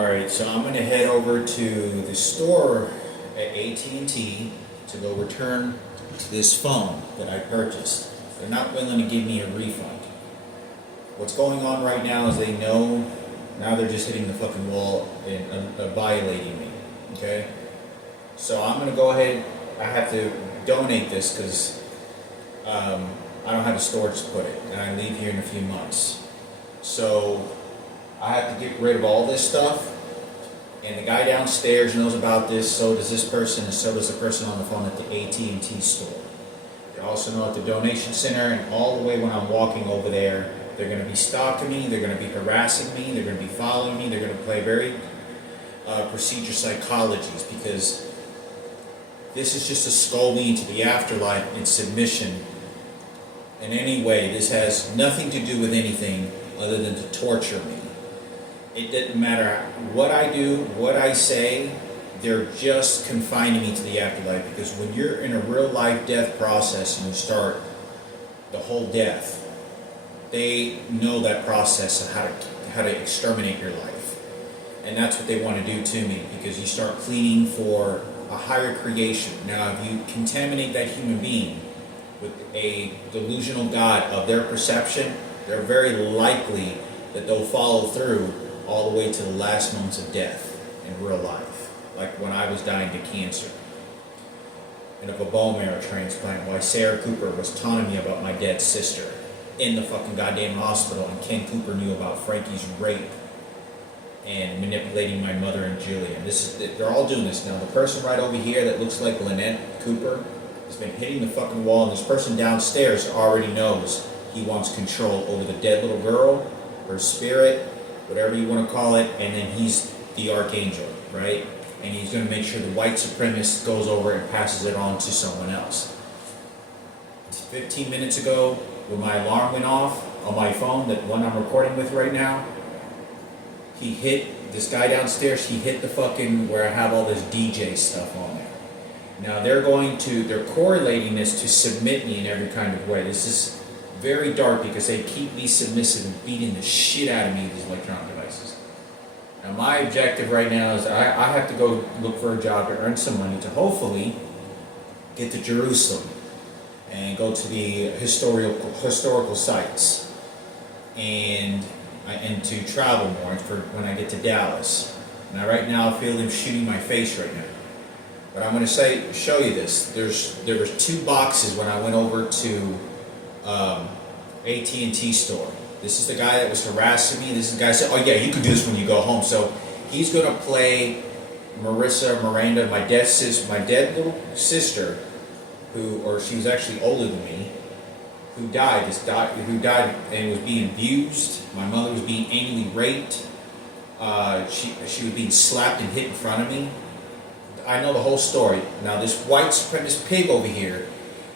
Alright, so I'm going to head over to the store at AT&T to go return this phone that I purchased. They're not willing to give me a refund. What's going on right now is they know, now they're just hitting the fucking wall and violating me, okay? So I'm going to go ahead, I have to donate this because I don't have a storage to put it, and I leave here in a few months. So I have to get rid of all this stuff, and the guy downstairs knows about this, so does this person, and so does the person on the phone at the AT&T store. They also know at the donation center, and all the way when I'm walking over there, they're going to be stalking me, they're going to be harassing me, they're going to be following me, they're going to play very procedure psychologies, because this is just to scold me into the afterlife in submission. In any way, this has nothing to do with anything other than to torture me. It doesn't matter what I do, what I say, they're just confining me to the afterlife, because when you're in a real life death process and you start the whole death, they know that process of how to exterminate your life. And that's what they want to do to me, because you start pleading for a higher creation. Now, if you contaminate that human being with a delusional God of their perception, they're very likely that they'll follow through all the way to the last moments of death in real life. Like when I was dying to cancer and of a bone marrow transplant, why Sarah Cooper was taunting me about my dead sister in the fucking goddamn hospital, and Ken Cooper knew about Frankie's rape and manipulating my mother and Julian. They're all doing this now. The person right over here that looks like Lynette Cooper has been hitting the fucking wall, and this person downstairs already knows he wants control over the dead little girl, her spirit, whatever you want to call it, and then he's the archangel, right? And he's going to make sure the white supremacist goes over and passes it on to someone else. 15 minutes ago, when my alarm went off on my phone, that one I'm recording with right now, he hit, this guy downstairs, he hit the fucking, where I have all this DJ stuff on there. Now they're correlating this to submit me in every kind of way. This is very dark, because they keep me submissive and beating the shit out of me with these electronic devices. Now my objective right now is I have to go look for a job to earn some money to hopefully get to Jerusalem and go to the historical sites and to travel more for when I get to Dallas. Now right now I feel them shooting my face right now. But I'm going to show you this. There was 2 boxes when I went over to AT&T store. This is the guy that was harassing me. This is the guy that said, oh yeah, you can do this when you go home. So he's going to play Miranda, my dead little sister, she was actually older than me, who died and was being abused. My mother was being anally raped. She was being slapped and hit in front of me. I know the whole story. Now this white supremacist pig over here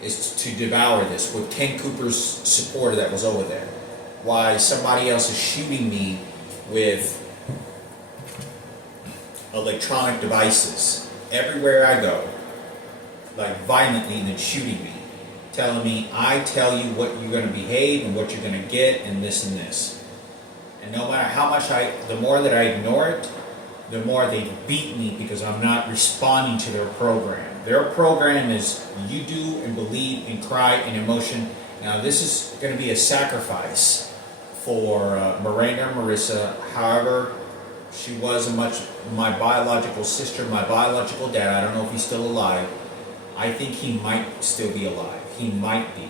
is to devour this with Ken Cooper's supporter that was over there. Why somebody else is shooting me with electronic devices everywhere I go, like violently, and then shooting me, telling me, I tell you what you're going to behave and what you're going to get and this and this. And no matter how much the more that I ignore it, the more they beat me, because I'm not responding to their program. Their program is you do and believe and cry and emotion. Now this is going to be a sacrifice for Miranda and Marissa. However, she was my biological sister, my biological dad. I don't know if he's still alive. I think he might still be alive. He might be.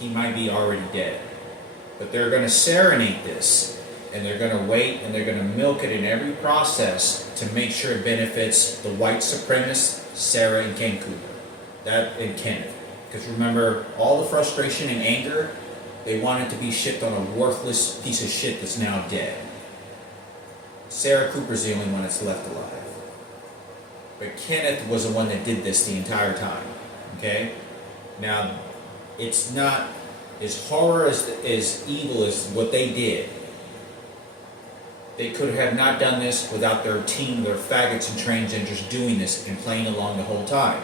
He might be already dead. But they're going to serenade this, and they're going to wait, and they're going to milk it in every process to make sure it benefits the white supremacists, Sarah and Ken Cooper, and Kenneth. Because remember, all the frustration and anger, they want it to be shipped on a worthless piece of shit that's now dead. Sarah Cooper's the only one that's left alive. But Kenneth was the one that did this the entire time. Okay? Now, it's not as horror as evil as what they did. They could have not done this without their team, their faggots and transgenders doing this and playing along the whole time.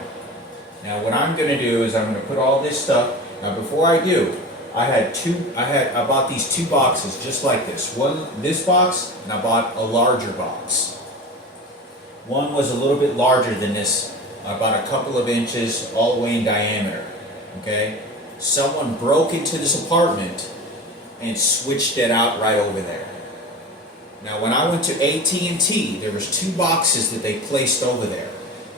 Now what I'm going to do is I'm going to put all this stuff, now before I do, I bought these two boxes just like this. One, this box, and I bought a larger box. One was a little bit larger than this, about a couple of inches all the way in diameter, okay? Someone broke into this apartment and switched it out right over there. Now when I went to AT&T, there was two boxes that they placed over there.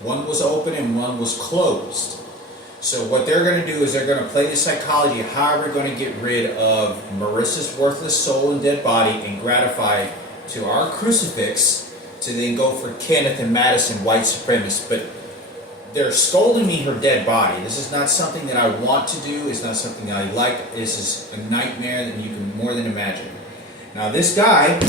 One was open and one was closed. So what they're going to do is they're going to play the psychology of how we're going to get rid of Marissa's worthless soul and dead body and gratify to our crucifix to then go for Kenneth and Madison, white supremacists. But they're scolding me her dead body. This is not something that I want to do. It's not something that I like. This is a nightmare that you can more than imagine. Now this guy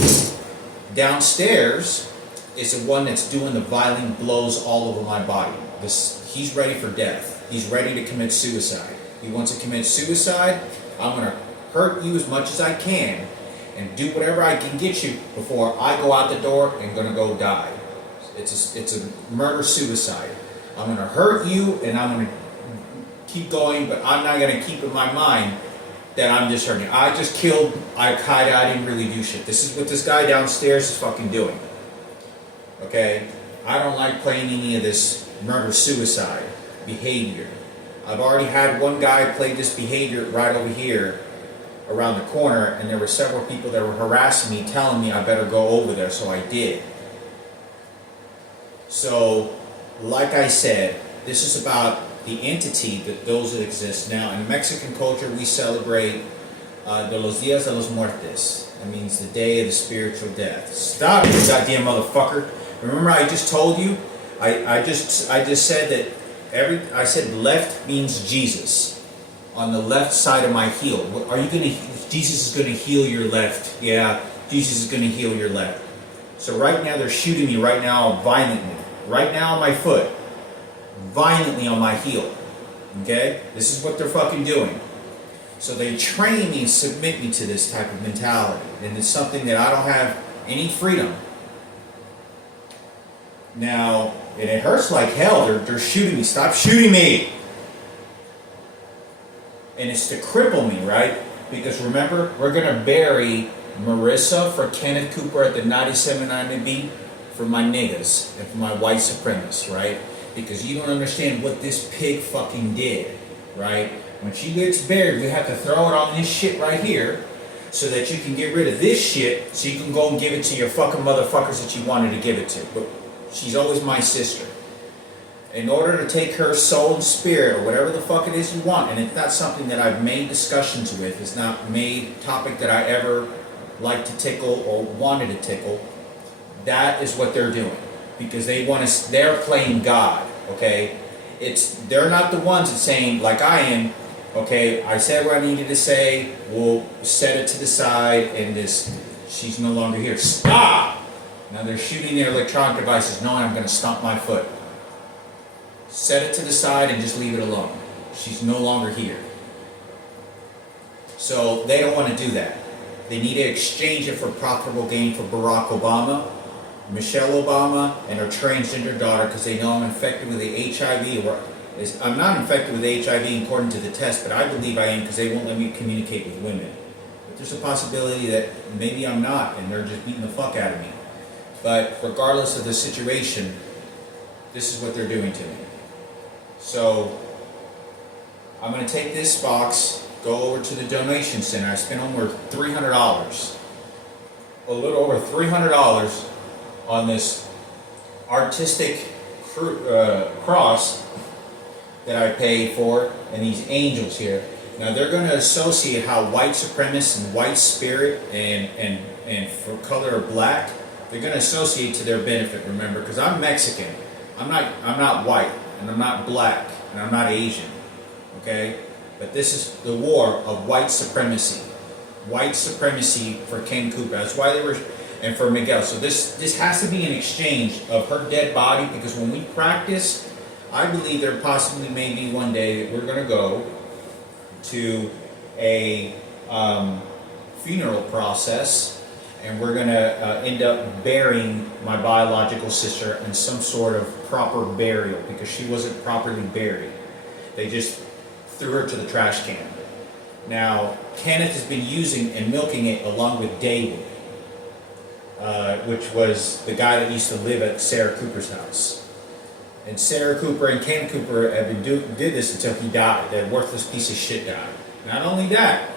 downstairs is the one that's doing the violent blows all over my body. He's ready for death. He's ready to commit suicide. He wants to commit suicide. I'm going to hurt you as much as I can and do whatever I can get you before I go out the door and going to go die. It's a murder-suicide. I'm going to hurt you and I'm going to keep going, but I'm not going to keep in my mind that I'm just hurting you. I just killed Al-Qaeda. I didn't really do shit. This is what this guy downstairs is fucking doing. Okay? I don't like playing any of this murder-suicide behavior. I've already had one guy play this behavior right over here around the corner, and there were several people that were harassing me, telling me I better go over there, so I did. So, like I said, this is about the entity that those that exist. Now, in Mexican culture, we celebrate de los Días de los Muertos. That means the day of the spiritual death. Stop, you goddamn motherfucker. Remember I just told you? I just said that I said left means Jesus. On the left side of my heel. Are you gonna? Jesus is gonna heal your left. Yeah, Jesus is gonna heal your left. So right now they're shooting me right now violently. Right now on my foot. Violently on my heel. Okay? This is what they're fucking doing. So they train me and submit me to this type of mentality. And it's something that I don't have any freedom. Now, and it hurts like hell. They're shooting me. Stop shooting me! And it's to cripple me, right? Because remember, we're going to bury Marissa for Kenneth Cooper at the 9790B for my niggas and for my white supremacists, right? Because you don't understand what this pig fucking did, right? When she gets buried, we have to throw it on this shit right here so that you can get rid of this shit so you can go and give it to your fucking motherfuckers that you wanted to give it to. But she's always my sister. In order to take her soul and spirit or whatever the fuck it is you want, and it's not something that I've made discussions with, it's not made topic that I ever like to tickle or wanted to tickle, that is what they're doing. Because they're playing God, okay? They're not the ones that's saying, like I am, okay, I said what I needed to say, we'll set it to the side, and she's no longer here. Stop! Now they're shooting their electronic devices knowing I'm going to stomp my foot. Set it to the side and just leave it alone. She's no longer here. So they don't want to do that. They need to exchange it for profitable gain for Barack Obama, Michelle Obama, and her transgender daughter because they know I'm infected with the HIV. I'm not infected with HIV according to the test, but I believe I am because they won't let me communicate with women. But there's a possibility that maybe I'm not and they're just beating the fuck out of me. But regardless of the situation, this is what they're doing to me. So I'm going to take this box, go over to the donation center. I spent over $300. A little over $300 on this artistic cross that I paid for, and these angels here. Now they're going to associate how white supremacists and white spirit and for color of black, they're going to associate to their benefit. Remember, because I'm Mexican, I'm not white, and I'm not black, and I'm not Asian. Okay, but this is the war of white supremacy. White supremacy for Ken Cooper. That's why they were. And for Miguel. So this has to be an exchange of her dead body, because when we practice, I believe there possibly may be one day that we're going to go to a funeral process, and we're going to end up burying my biological sister in some sort of proper burial, because she wasn't properly buried. They just threw her to the trash can. Now, Kenneth has been using and milking it along with David, which was the guy that used to live at Sarah Cooper's house. And Sarah Cooper and Ken Cooper have been did this until he died. That worthless piece of shit died. Not only that,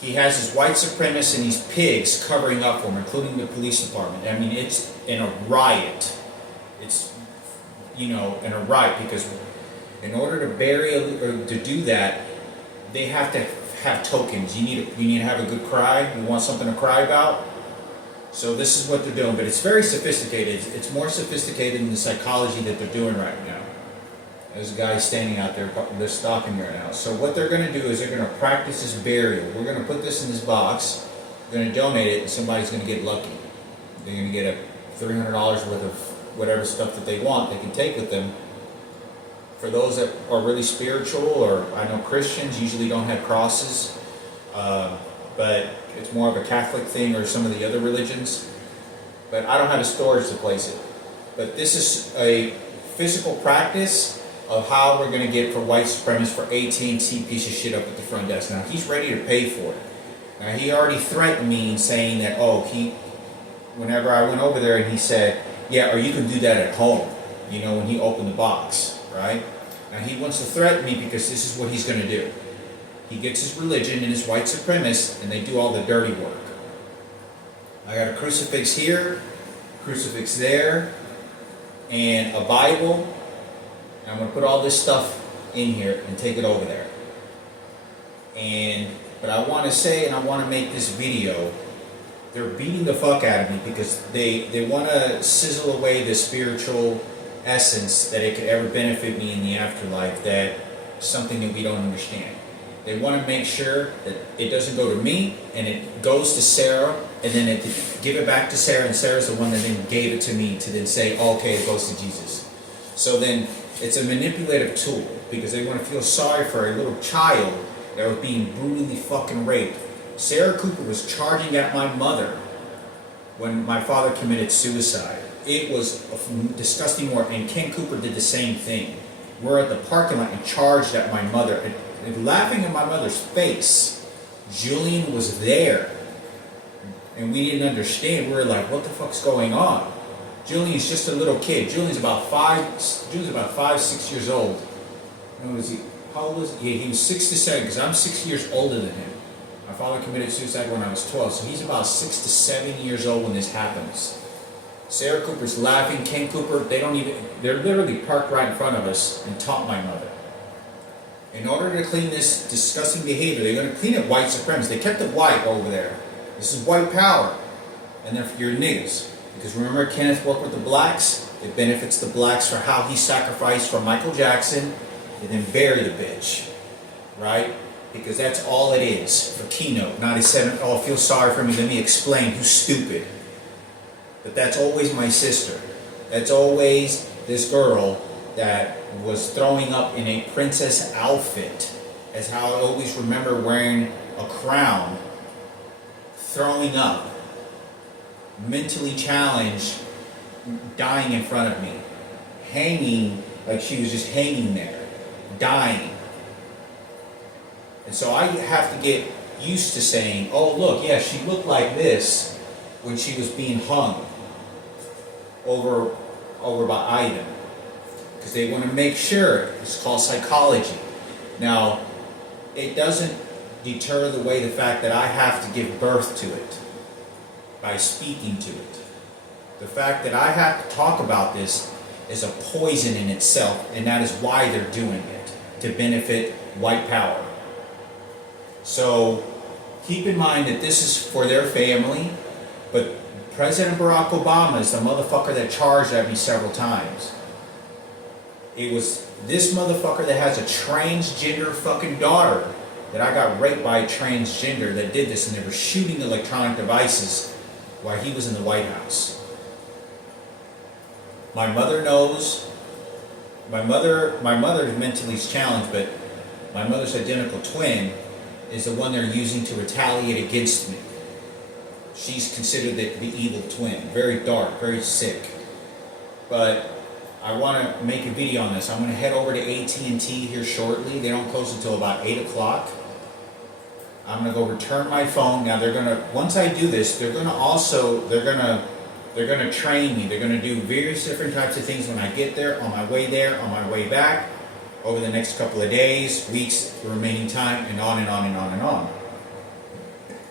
he has his white supremacists and these pigs covering up for him, including the police department. I mean, it's in a riot. It's, in a riot because in order to bury or to do that, they have to have tokens. You need to have a good cry. You want something to cry about. So this is what they're doing, but it's very sophisticated. It's more sophisticated than the psychology that they're doing right now. There's a guy standing out there, they're stalking me right now. So what they're going to do is they're going to practice this burial. We're going to put this in this box, we're going to donate it, and somebody's going to get lucky. They're going to get a $300 worth of whatever stuff that they want, they can take with them. For those that are really spiritual, or I know Christians usually don't have crosses, but it's more of a Catholic thing or some of the other religions. But I don't have a storage to place it. But this is a physical practice of how we're going to get for white supremacists for AT&T piece of shit up at the front desk. Now, he's ready to pay for it. Now, he already threatened me in saying that, whenever I went over there and he said, yeah, or you can do that at home, when he opened the box, right? Now, he wants to threaten me because this is what he's going to do. He gets his religion and his white supremacists, and they do all the dirty work. I got a crucifix here, crucifix there, and a Bible. And I'm going to put all this stuff in here and take it over there. But I want to say, and I want to make this video, they're beating the fuck out of me because they want to sizzle away the spiritual essence that it could ever benefit me in the afterlife, that something that we don't understand. They want to make sure that it doesn't go to me and it goes to Sarah, and then it give it back to Sarah, and Sarah's the one that then gave it to me to then say, okay, it goes to Jesus. So then it's a manipulative tool because they want to feel sorry for a little child that was being brutally fucking raped. Sarah Cooper was charging at my mother when my father committed suicide. It was a disgusting war, and Ken Cooper did the same thing. We're at the parking lot and charged at my mother. And laughing in my mother's face. Julian was there, and we didn't understand. We were like, what the fuck's going on? Julian's just a little kid. Julian's about 5-6 years old. And how old was he? He was 6 to 7, because I'm 6 years older than him. My father committed suicide when I was 12, so he's about 6 to 7 years old when this happens. Sarah Cooper's laughing. Ken Cooper, they're literally parked right in front of us and taught my mother. In order to clean this disgusting behavior, they're going to clean it white supremacy. They kept it white over there. This is white power. And then you're niggas. Because remember, Kenneth worked with the blacks. It benefits the blacks for how he sacrificed for Michael Jackson and then bury the bitch. Right? Because that's all it is for Keynote 97. Oh, feel sorry for me. Let me explain who's stupid. But that's always my sister. That's always this girl that was throwing up in a princess outfit, as how I always remember wearing a crown, throwing up, mentally challenged, dying in front of me, hanging like she was just hanging there, dying. And so I have to get used to saying, oh look, yeah, she looked like this when she was being hung over by Ivan. Because they want to make sure. It's called psychology. Now, it doesn't deter the fact that I have to give birth to it by speaking to it. The fact that I have to talk about this is a poison in itself, and that is why they're doing it, to benefit white power. So keep in mind that this is for their family, but President Barack Obama is the motherfucker that charged at me several times. It was this motherfucker that has a transgender fucking daughter that I got raped by a transgender that did this, and they were shooting electronic devices while he was in the White House. My mother knows. My mother is mentally challenged, but my mother's identical twin is the one they're using to retaliate against me. She's considered the evil twin. Very dark, very sick. But I want to make a video on this. I'm going to head over to AT&T here shortly. They don't close until about 8 o'clock. I'm gonna go return my phone. Now they're gonna, once I do this, they're gonna train me. They're gonna do various different types of things when I get there, on my way back, over the next couple of days, weeks, the remaining time, and on and on and on and on.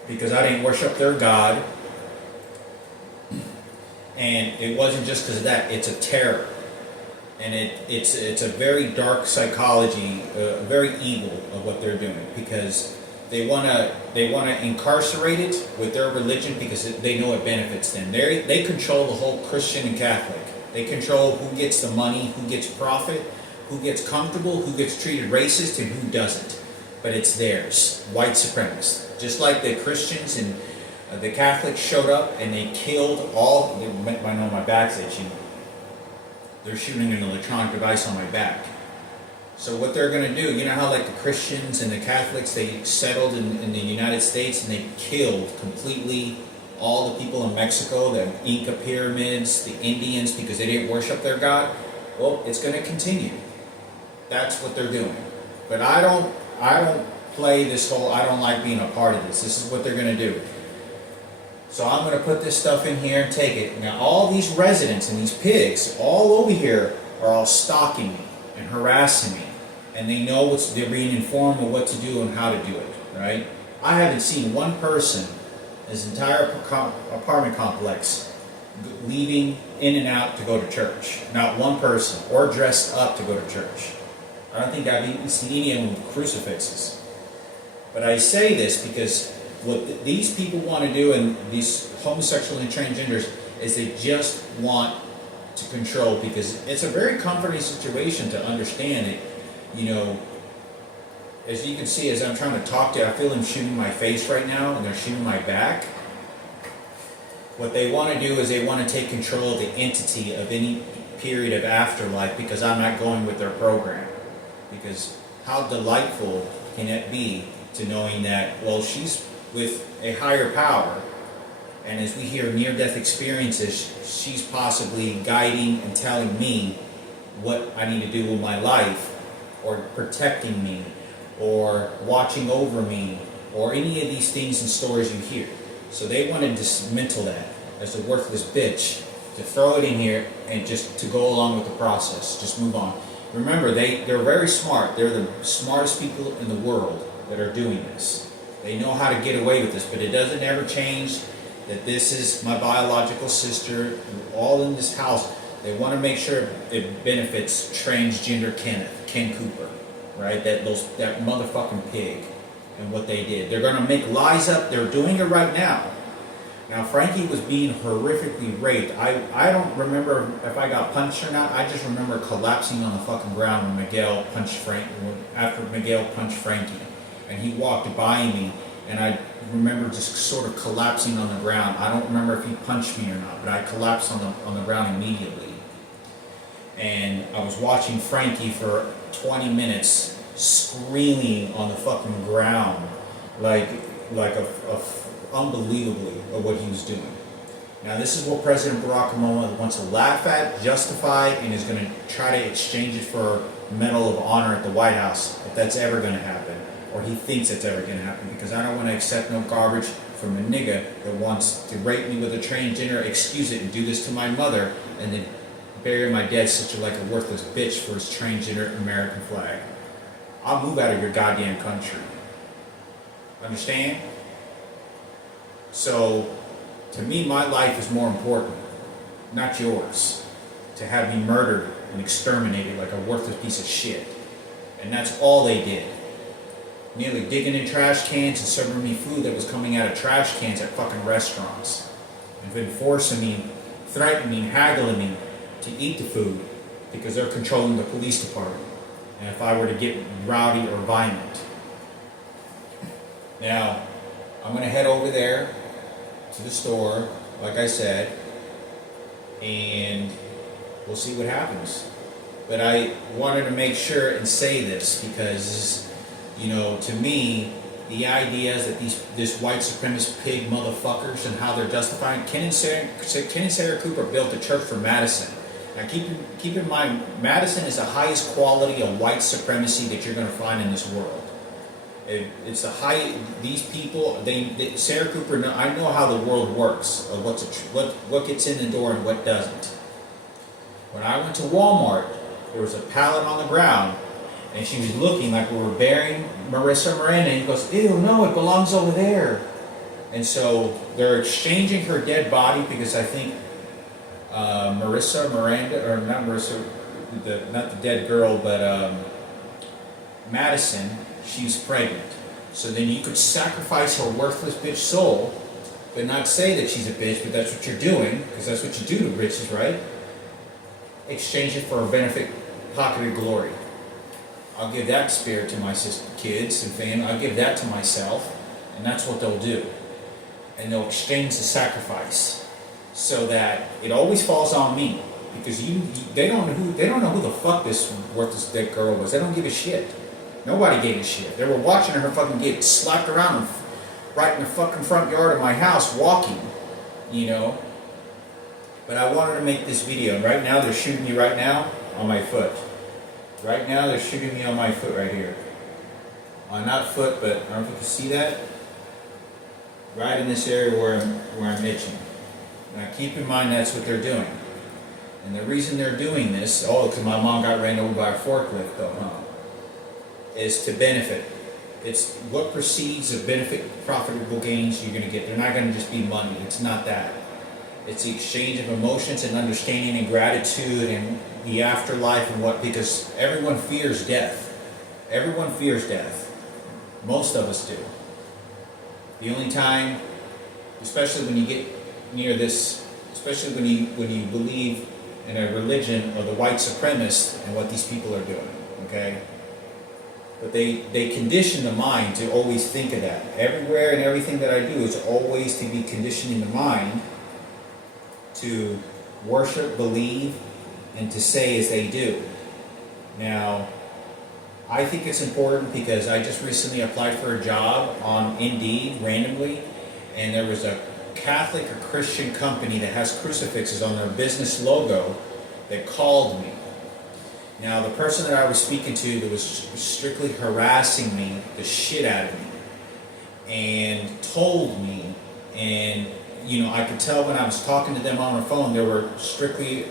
Because I didn't worship their God, and it wasn't just because of that. It's a terror, and it's a very dark psychology, very evil of what they're doing, because they wanna incarcerate it with their religion because they know it benefits them. They control the whole Christian and Catholic. They control who gets the money, who gets profit, who gets comfortable, who gets treated racist, and who doesn't. But it's theirs, white supremacists. Just like the Christians and the Catholics showed up and they killed all. I know my back's itching. They're shooting an electronic device on my back. So what they're going to do, you know how like the Christians and the Catholics, they settled in the United States and they killed completely all the people in Mexico, the Inca pyramids, the Indians, because they didn't worship their God? Well, it's going to continue. That's what they're doing. But I don't play this whole, I don't like being a part of this. This is what they're going to do. So I'm going to put this stuff in here and take it. Now all these residents and these pigs all over here are all stalking me and harassing me. And they know they're being informed of what to do and how to do it, right? I haven't seen one person, this entire apartment complex, leaving in and out to go to church. Not one person, or dressed up to go to church. I don't think I've even seen any of them with crucifixes. But I say this because what these people want to do, and these homosexual and transgenders, is they just want to control, because it's a very comforting situation to understand it. You know, as you can see, as I'm trying to talk to you, I feel them shooting my face right now, and they're shooting my back. What they want to do is they want to take control of the entity of any period of afterlife, because I'm not going with their program. Because how delightful can it be to knowing that, well, she's with a higher power, and as we hear near-death experiences, she's possibly guiding and telling me what I need to do with my life, or protecting me, or watching over me, or any of these things and stories you hear. So they want to dismantle that as a worthless bitch, to throw it in here and just to go along with the process, just move on. Remember, they're very smart. They're the smartest people in the world that are doing this. They know how to get away with this, but it doesn't ever change that this is my biological sister, all in this house. They want to make sure it benefits transgender Ken Cooper, right? That motherfucking pig, and what they did. They're going to make lies up. They're doing it right now. Now, Frankie was being horrifically raped. I don't remember if I got punched or not. I just remember collapsing on the fucking ground when Miguel punched Frankie. And he walked by me, and I remember just sort of collapsing on the ground. I don't remember if he punched me or not, but I collapsed on the ground immediately. And I was watching Frankie for 20 minutes screaming on the fucking ground, like unbelievably of what he was doing. Now this is what President Barack Obama wants to laugh at, justify, and is going to try to exchange it for Medal of Honor at the White House, if that's ever going to happen, or he thinks it's ever going to happen, because I don't want to accept no garbage from a nigga that wants to rape me with a transgender, excuse it, and do this to my mother, and then bury my dead sister like a worthless bitch for his transgender American flag. I'll move out of your goddamn country. Understand? So, to me, my life is more important, not yours, to have me murdered and exterminated like a worthless piece of shit. And that's all they did. Nearly digging in trash cans and serving me food that was coming out of trash cans at fucking restaurants. And been forcing me, threatening me, haggling me to eat the food, because they're controlling the police department. And if I were to get rowdy or violent. Now, I'm going to head over there to the store, like I said, and we'll see what happens. But I wanted to make sure and say this because, you know, to me, the idea is that this white supremacist pig motherfuckers and how they're justifying. Ken and Sarah Cooper built a church for Madison. Now keep in mind, Madison is the highest quality of white supremacy that you're going to find in this world. It's a high. These people, Sarah Cooper. I know how the world works. Of what gets in the door and what doesn't. When I went to Walmart, there was a pallet on the ground, and she was looking like we were burying Marissa Miranda. And he goes, "Ew, no, it belongs over there." And so they're exchanging her dead body because I think Marissa Miranda, or not Marissa, not the dead girl, but Madison, she's pregnant. So then you could sacrifice her worthless bitch soul, but not say that she's a bitch, but that's what you're doing, because that's what you do to riches, right? Exchange it for a benefit, pocketed glory. I'll give that spirit to my kids and family. I'll give that to myself, and that's what they'll do. And they'll exchange the sacrifice, so that it always falls on me, because they don't know who the fuck this worthless dead girl was. They don't give a shit. Nobody gave a shit. They were watching her fucking get slapped around right in the fucking front yard of my house, walking, you know. But I wanted to make this video. Right now, they're shooting me right now on my foot. Right now, they're shooting me on my foot right here. Not foot, but I don't know if you can see that. Right in this area where I'm itching. Now, keep in mind that's what they're doing. And the reason they're doing this, because my mom got ran over by a forklift, though, huh? Is to benefit. It's what precedes of benefit, profitable gains you're going to get. They're not going to just be money. It's not that. It's the exchange of emotions and understanding and gratitude and the afterlife and because everyone fears death. Everyone fears death. Most of us do. The only time, especially when you get near this, especially when you believe in a religion of the white supremacists and what these people are doing, okay? But they condition the mind to always think of that. Everywhere and everything that I do is always to be conditioning the mind to worship, believe, and to say as they do. Now, I think it's important because I just recently applied for a job on Indeed randomly, and there was a Catholic or Christian company that has crucifixes on their business logo that called me. Now, the person that I was speaking to that was strictly harassing me, the shit out of me, and told me, and I could tell when I was talking to them on the phone, they were strictly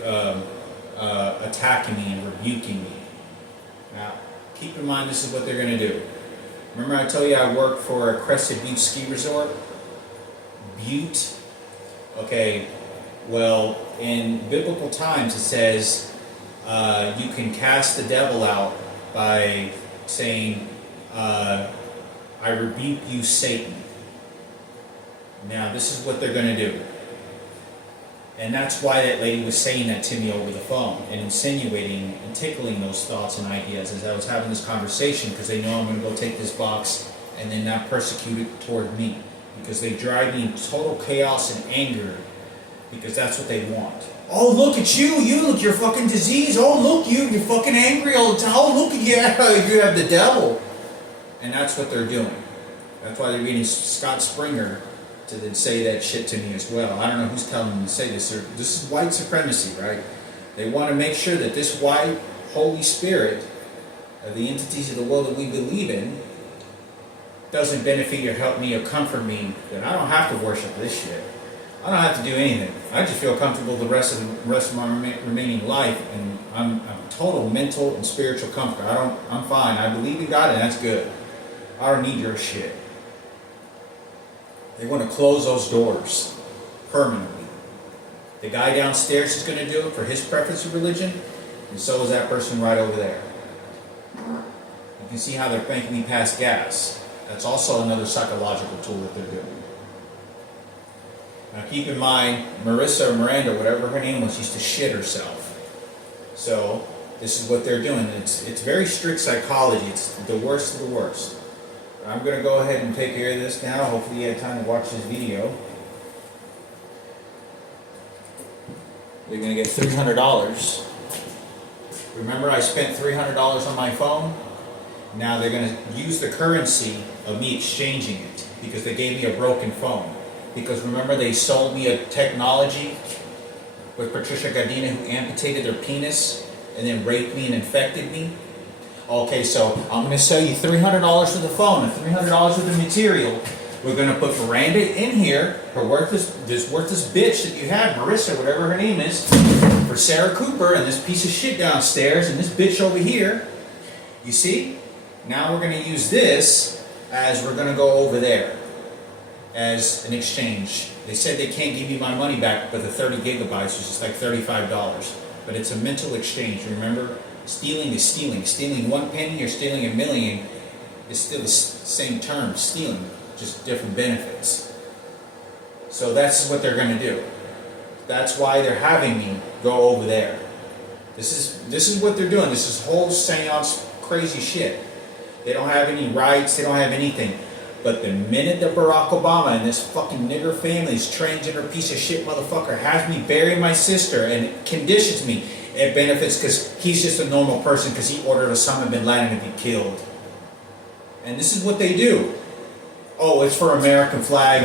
attacking me and rebuking me. Now, keep in mind this is what they're going to do. Remember I told you I work for a Crested Butte ski resort? Butte? Okay, well, in biblical times it says you can cast the devil out by saying, I rebuke you, Satan. Now, this is what they're going to do. And that's why that lady was saying that to me over the phone and insinuating and tickling those thoughts and ideas as I was having this conversation, because they know I'm going to go take this box and then not persecute it toward me, because they drive me in total chaos and anger, because that's what they want. Oh, look at you! You look, you're fucking diseased. Oh, look, you're fucking angry all the time. Oh, look at you! You have the devil. And that's what they're doing. That's why they're getting Scott Springer to then say that shit to me as well. I don't know who's telling them to say this. This is white supremacy, right? They want to make sure that this white Holy Spirit of the entities of the world that we believe in doesn't benefit or help me or comfort me, that I don't have to worship this shit. I don't have to do anything. I just feel comfortable the rest of my remaining life, and I'm total mental and spiritual comfort. I'm fine. I believe in God, and that's good. I don't need your shit. They want to close those doors permanently. The guy downstairs is going to do it for his preference of religion, and so is that person right over there. You can see how they're making me pass gas. That's also another psychological tool that they're doing. Now keep in mind, Marissa or Miranda, whatever her name was, used to shit herself. So this is what they're doing. It's very strict psychology. It's the worst of the worst. I'm going to go ahead and take care of this now. Hopefully you had time to watch this video. You're going to get $300. Remember, I spent $300 on my phone? Now they're going to use the currency of me exchanging it, because they gave me a broken phone. Because remember, they sold me a technology with Patricia Gardina, who amputated their penis and then raped me and infected me? Okay, so I'm going to sell you $300 for the phone and $300 for the material. We're going to put Miranda in here, this worthless bitch that you had, Marissa, whatever her name is, for Sarah Cooper, and this piece of shit downstairs, and this bitch over here. You see? Now we're going to use this as we're going to go over there as an exchange. They said they can't give you my money back, but the 30 gigabytes is just like $35. But it's a mental exchange, remember? Stealing is stealing. Stealing 1 penny or stealing $1 million is still the same term, stealing, just different benefits. So that's what they're going to do. That's why they're having me go over there. This is what they're doing. This is whole seance crazy shit. They don't have any rights. They don't have anything. But the minute that Barack Obama and this fucking nigger family, this transgender piece of shit motherfucker, has me bury my sister and conditions me, it benefits because he's just a normal person because he ordered Osama bin Laden to be killed. And this is what they do. Oh, it's for American flag,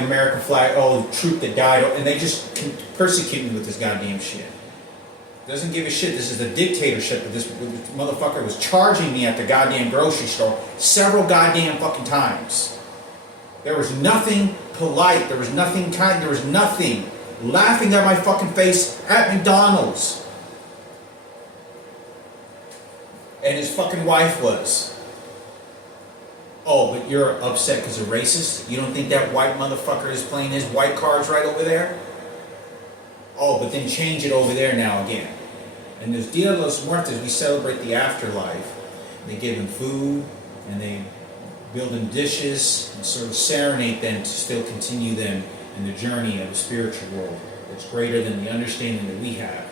oh, the troop that died, and they just persecute me with this goddamn shit. Doesn't give a shit. This is a dictatorship. This motherfucker was charging me at the goddamn grocery store several goddamn fucking times. There was nothing polite. There was nothing kind. There was nothing. Laughing at my fucking face at McDonald's. And his fucking wife was. Oh, but you're upset because of racist? You don't think that white motherfucker is playing his white cards right over there? Oh, but then change it over there now again. And there's Dia de los Muertos, we celebrate the afterlife. They give them food, and they build them dishes, and sort of serenade them to still continue them in the journey of the spiritual world. It's greater than the understanding that we have.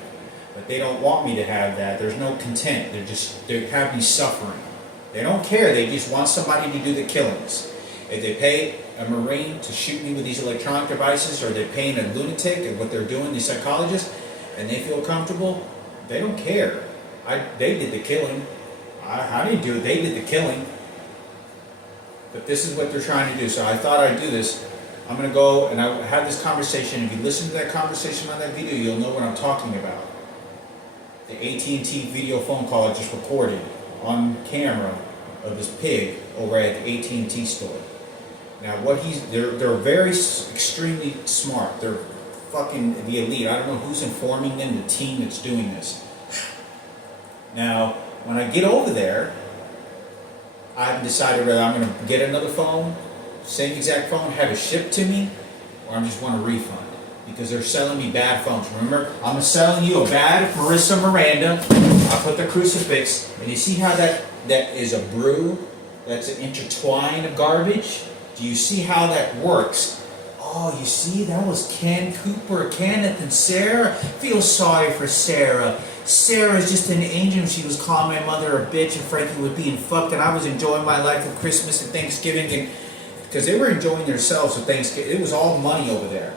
But they don't want me to have that. There's no content. They have me suffering. They don't care. They just want somebody to do the killings. If they pay a Marine to shoot me with these electronic devices, or they're paying a lunatic and what they're doing, these psychologists, and they feel comfortable, they don't care. They did the killing. I didn't do it. They did the killing. But this is what they're trying to do. So I thought I'd do this. I'm going to go and I have this conversation. If you listen to that conversation on that video, you'll know what I'm talking about. The AT&T video phone call I just recorded on camera of this pig over at the AT&T store. Now they're very extremely smart. They're fucking the elite. I don't know who's informing them, the team that's doing this. Now, when I get over there, I've decided whether I'm going to get another phone, same exact phone, have it shipped to me, or I just want a refund. Because they're selling me bad phones. Remember, I'm selling you a bad Marissa Miranda. I put the crucifix, and you see how that is a brew? That's an intertwine of garbage? Do you see how that works? Oh, you see, that was Ken Cooper, Kenneth, and Sarah. Feel sorry for Sarah. Sarah's just an angel. She was calling my mother a bitch, and Frankie was being fucked, and I was enjoying my life with Christmas and Thanksgiving, and because they were enjoying themselves with Thanksgiving. It was all money over there.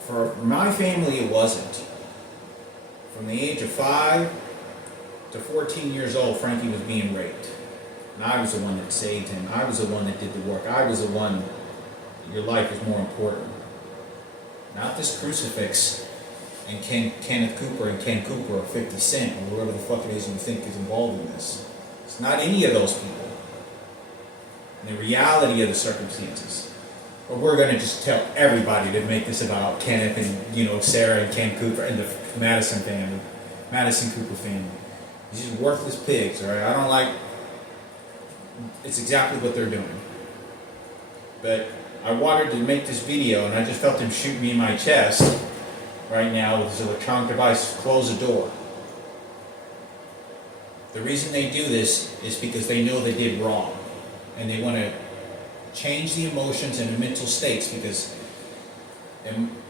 For my family, it wasn't. From the age of 5 to 14 years old, Frankie was being raped. And I was the one that saved him. I was the one that did the work. I was the one. Your life is more important. Not this crucifix and Kenneth Cooper and Ken Cooper or 50 Cent or whoever the fuck it is you think is involved in this. It's not any of those people. And the reality of the circumstances. But we're going to just tell everybody to make this about Kenneth and, Sarah and Ken Cooper and the Madison family, Madison Cooper family. These are worthless pigs, all right? I don't like... It's exactly what they're doing. But I wanted to make this video, and I just felt him shoot me in my chest right now with his electronic device. Close the door. The reason they do this is because they know they did wrong. And they want to change the emotions and the mental states, because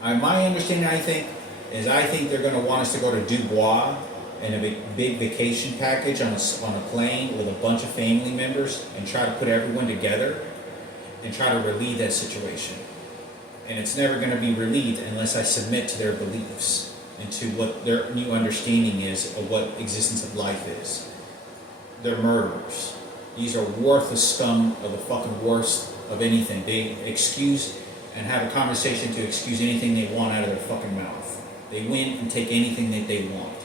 my understanding, I think they're going to want us to go to Dubois in a big vacation package on a plane with a bunch of family members and try to put everyone together and try to relieve that situation. And it's never going to be relieved unless I submit to their beliefs and to what their new understanding is of what existence of life is. They're murderers. These are worthless scum of the fucking worst of anything. They excuse and have a conversation to excuse anything they want out of their fucking mouth. They win and take anything that they want.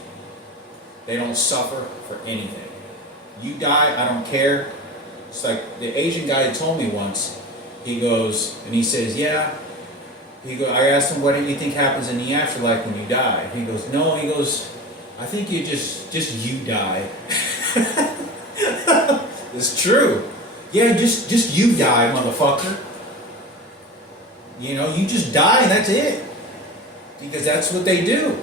They don't suffer for anything. You die, I don't care. It's like the Asian guy told me once. He goes, and he says, yeah. I asked him, what do you think happens in the afterlife when you die? He goes, no, he goes, I think you just you die. It's true. Yeah, just you die, motherfucker. You know, you just die and that's it. Because that's what they do.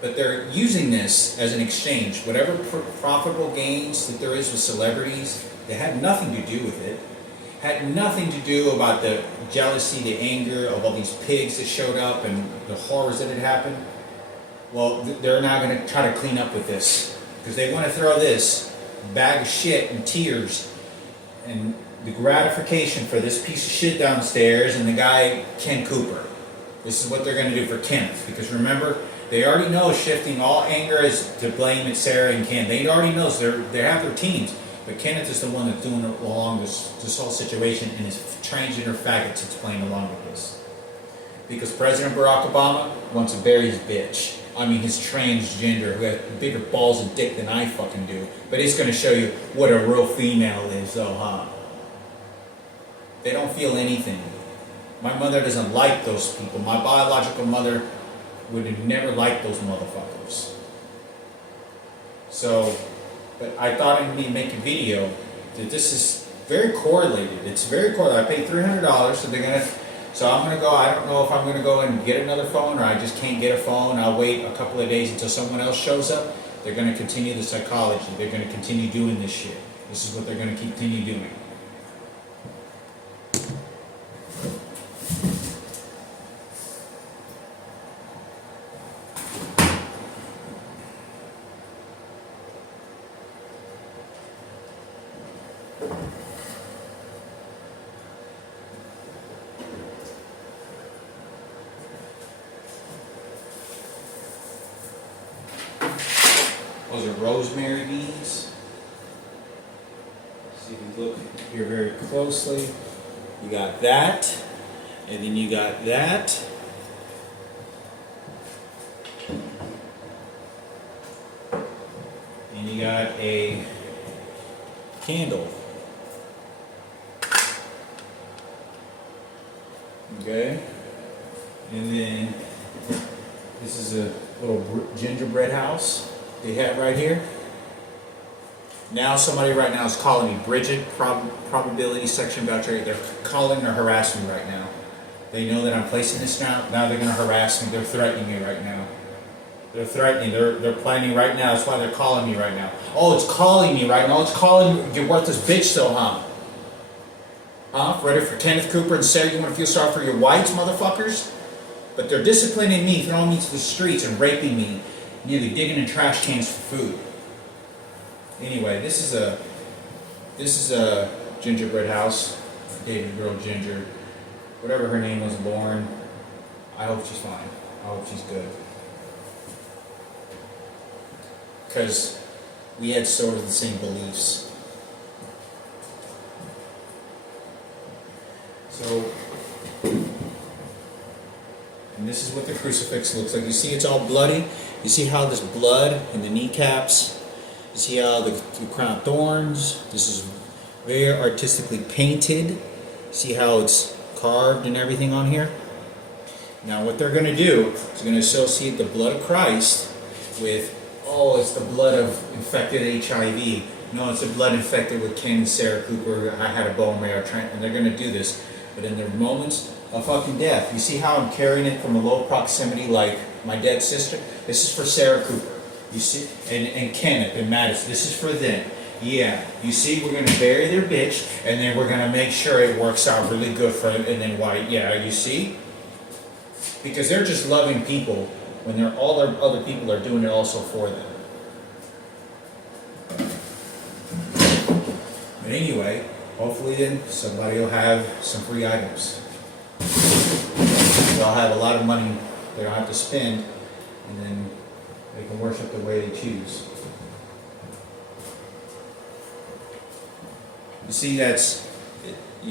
But they're using this as an exchange. Whatever profitable gains that there is with celebrities, they had nothing to do with it. Had nothing to do about the jealousy, the anger of all these pigs that showed up and the horrors that had happened. Well, they're now going to try to clean up with this. Because they want to throw this bag of shit and tears and the gratification for this piece of shit downstairs and the guy, Ken Cooper. This is what they're going to do for Kenneth. Because remember, they already know shifting all anger is to blame at Sarah and Ken. They already know, they have their teams. But Kenneth is the one that's doing it along this whole situation and is transgender faggots that's playing along with this. Because President Barack Obama wants to bury his bitch. I mean his transgender, who has bigger balls and dick than I fucking do. But it's going to show you what a real female is though, huh? They don't feel anything. My mother doesn't like those people. My biological mother would have never liked those motherfuckers. So, but I thought I need to make a video that this is very correlated. It's very correlated. I paid $300, so they're gonna. So I'm gonna go. I don't know if I'm gonna go and get another phone, or I just can't get a phone. I'll wait a couple of days until someone else shows up. They're gonna continue the psychology. They're gonna continue doing this shit. This is what they're gonna continue doing. Those are rosemary beans. See if you look here very closely. You got that, and then you got that. And you got a candle. Okay? And then this is a little gingerbread house they have right here. Now somebody right now is calling me Bridget, probability section voucher. They're calling or harassing me right now. They know that I'm placing this now. Now they're going to harass me. They're threatening me right now. They're threatening. They're planning right now. That's why they're calling me right now. Oh, it's calling me right now. It's calling. You're worthless bitch still, huh? Huh? Ready for Kenneth Cooper and Sarah? You want to feel sorry for your whites, motherfuckers? But they're disciplining me, throwing me to the streets and raping me, nearly digging in trash cans for food. Anyway, this is a gingerbread house. Dated girl Ginger, whatever her name was, Lauren. I hope she's fine. I hope she's good. Because we had sort of the same beliefs. So, and this is what the crucifix looks like. You see it's all bloody. You see how this blood in the kneecaps. You see how the crown of thorns. This is very artistically painted. See how it's carved and everything on here? Now what they're going to do is going to associate the blood of Christ with, oh, it's the blood of infected HIV. No, it's the blood infected with Ken and Sarah Cooper. I had a bone marrow transplant. And they're going to do this. But in their moments of fucking death, you see how I'm carrying it from a low proximity like my dead sister? This is for Sarah Cooper. You see? And Kenneth and Madison. This is for them. Yeah. You see, we're going to bury their bitch, and then we're going to make sure it works out really good for them. And then why? Yeah, you see? Because they're just loving people when they're all their other people are doing it also for them. But anyway, hopefully then somebody will have some free items. They'll have a lot of money they don't have to spend, and then they can worship the way they choose. You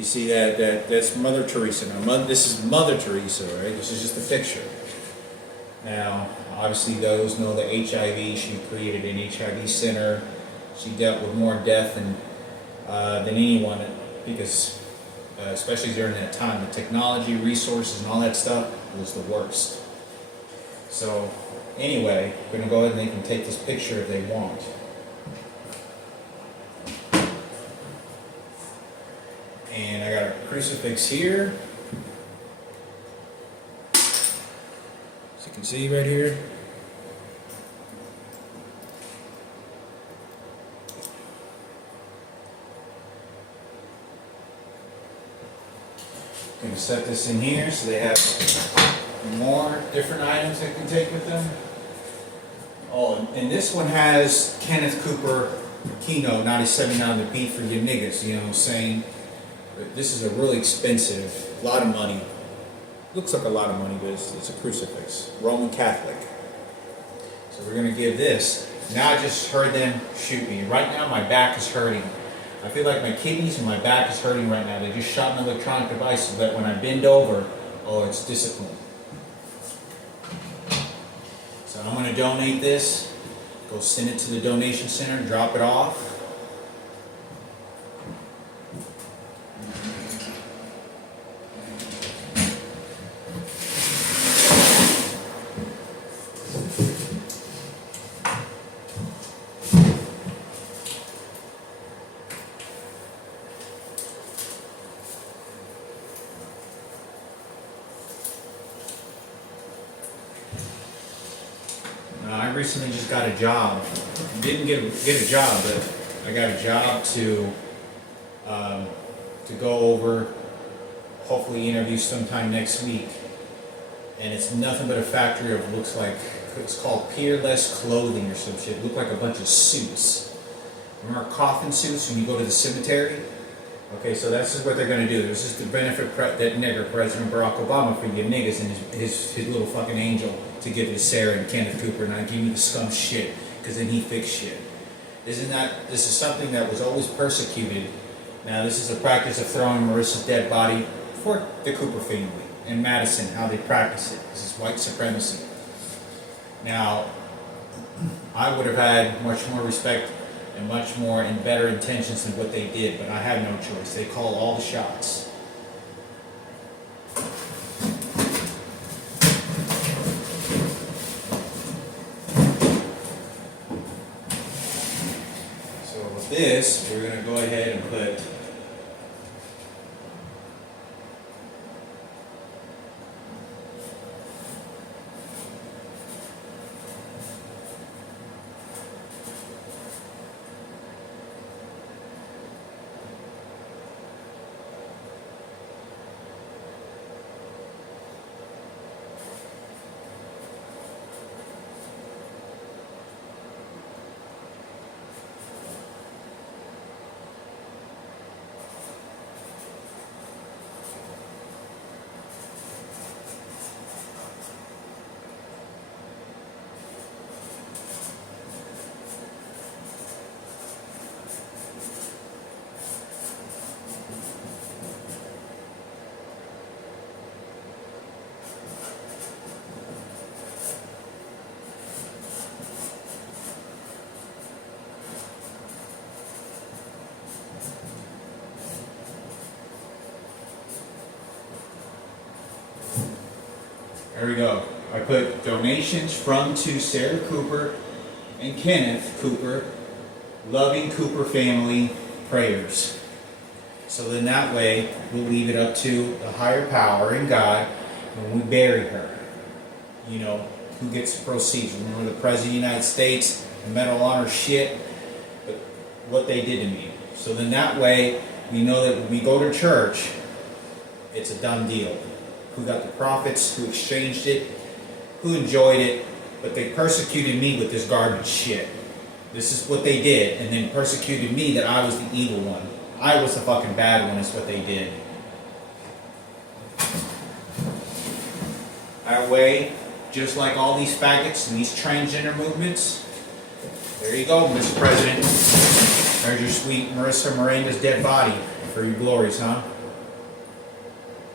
see that's Mother Teresa. Now, this is Mother Teresa, right? This is just a picture. Now, obviously those know the HIV. She created an HIV center. She dealt with more death than anyone, because especially during that time, the technology, resources, and all that stuff was the worst. So anyway, we're gonna go ahead and they can take this picture if they want. And I got a crucifix here. As you can see right here. Gonna set this in here so they have more different items they can take with them. Oh, and this one has Kenneth Cooper Keno 97 on the beat for your niggas, you know what I'm saying? But this is a really expensive, a lot of money. Looks like a lot of money, but it's a crucifix. Roman Catholic. So we're gonna give this. Now I just heard them shoot me. Right now my back is hurting. I feel like my kidneys and my back is hurting right now. They just shot an electronic device so that when I bend over, oh, it's discipline. So I'm going to donate this, go send it to the donation center, drop it off. I recently just got a job. Didn't get a job, but I got a job to go over, hopefully interview sometime next week. And it's nothing but a factory of, looks like, it's called Peerless Clothing or some shit. Look like a bunch of suits. Remember coffin suits when you go to the cemetery? Okay, so this is what they're going to do. This is to benefit that nigger, President Barack Obama, for your niggas and his little fucking angel to give to Sarah and Kenneth Cooper, and I give me the scum shit, because then he fixed shit. This is something that was always persecuted. Now this is a practice of throwing Marissa's dead body for the Cooper family in Madison, how they practice it. This is white supremacy. Now, I would have had much more respect and much more and better intentions than what they did, but I had no choice. They called all the shots. So with this, we're going to go ahead and put there we go. I put donations from to Sarah Cooper and Kenneth Cooper, loving Cooper family, prayers. So then that way we'll leave it up to the higher power in God when we bury her. You know, who gets the proceeds. Remember the President of the United States, the Medal of Honor shit, but what they did to me. So then that way we know that when we go to church, it's a done deal. Who got the profits, who exchanged it, who enjoyed it, but they persecuted me with this garbage shit. This is what they did, and then persecuted me that I was the evil one. I was the fucking bad one is what they did. That way, just like all these faggots and these transgender movements, there you go, Mr. President. There's your sweet Marissa Miranda's dead body for your glories, huh?